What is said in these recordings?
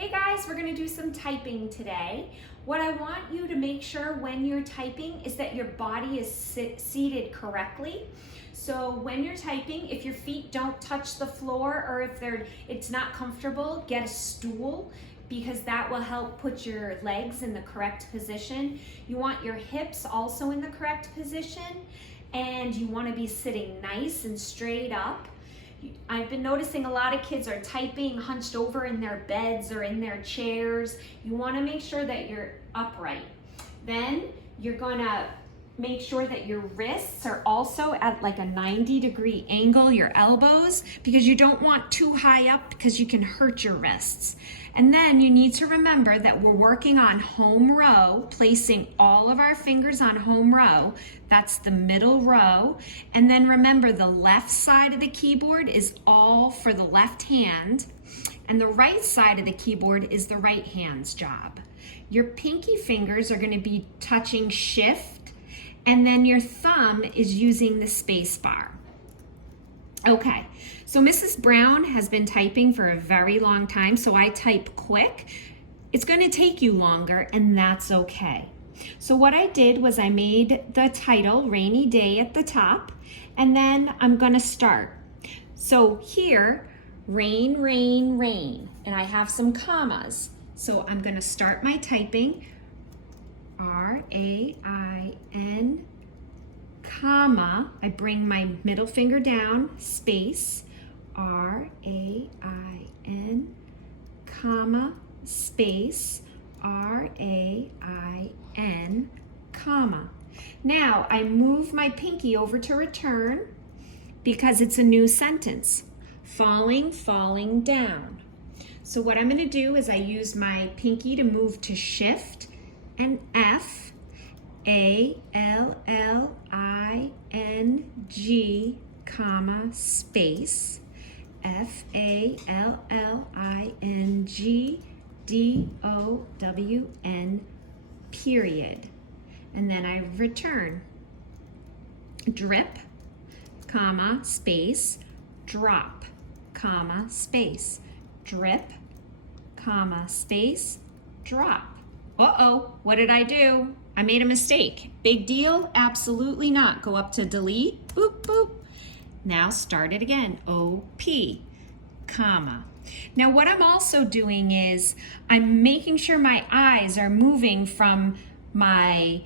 Hey guys, we're gonna do some typing today. What I want you to make sure when you're typing is that your body is seated correctly. So when you're typing, if your feet don't touch the floor or if it's not comfortable, get a stool because that will help put your legs in the correct position. You want your hips also in the correct position, and you want to be sitting nice and straight up. I've been noticing a lot of kids are typing hunched over in their beds or in their chairs. You want to make sure that you're upright. Then you're going to make sure that your wrists are also at like a 90-degree angle, your elbows, because you don't want too high up because you can hurt your wrists. And then you need to remember that we're working on home row, placing all of our fingers on home row. That's the middle row. And then remember, the left side of the keyboard is all for the left hand, and the right side of the keyboard is the right hand's job. Your pinky fingers are going to be touching shift, and then your thumb is using the space bar. Okay, so Mrs. Brown has been typing for a very long time, so I type quick. It's going to take you longer, and that's okay. So what I did was I made the title Rainy Day at the top, and then I'm going to start. So here, rain, rain, rain, and I have some commas. So I'm going to start my typing, R-A-I-N, comma, I bring my middle finger down, space, R-A-I-N, comma, space, R-A-I-N, comma. Now I move my pinky over to return because it's a new sentence. Falling, falling down. So what I'm going to do is I use my pinky to move to shift and F, A-L-L-I-N-G, comma, space, F-A-L-L-I-N-G-D-O-W-N, period. And then I return. Drip, comma, space, drop, comma, space, drip, comma, space, drop. Uh-oh, what did I do? I made a mistake. Big deal? Absolutely not. Go up to delete, boop, boop. Now start it again, O-P, comma. Now what I'm also doing is I'm making sure my eyes are moving from my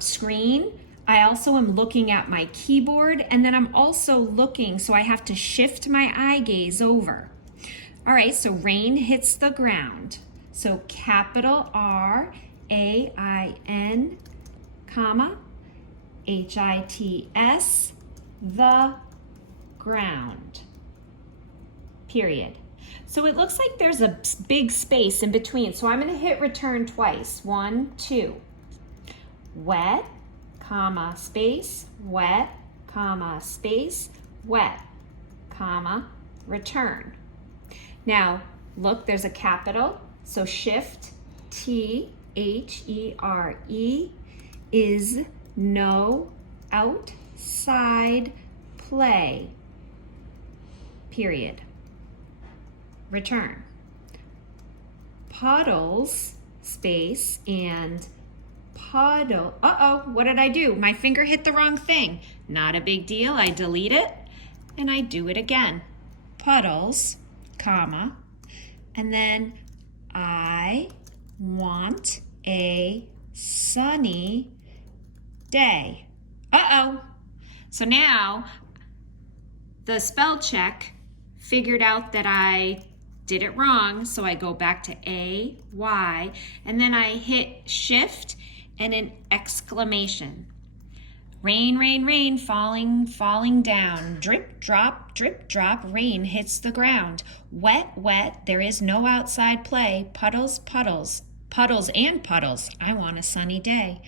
screen. I also am looking at my keyboard, and then I'm also looking, so I have to shift my eye gaze over. All right, so rain hits the ground. So capital R-A-I-N, comma, H-I-T-S, the ground, period. So it looks like there's a big space in between. So I'm going to hit return twice. 1, 2. Wet, comma, space, wet, comma, space, wet, comma, return. Now, look, there's a capital. So shift, T-H-E-R-E, is no outside play, period. Return. Puddles, space, and puddle. Uh-oh, what did I do? My finger hit the wrong thing. Not a big deal. I delete it, and I do it again. Puddles, comma, and then I want a sunny day. Uh-oh. So now the spell check figured out that I did it wrong, so I go back to A, Y, and then I hit shift and an exclamation. Rain, rain, rain, falling, falling down. Drip, drop, rain hits the ground. Wet, wet, there is no outside play. Puddles, puddles, puddles and puddles. I want a sunny day.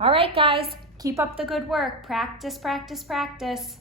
All right, guys, keep up the good work. Practice, practice, practice.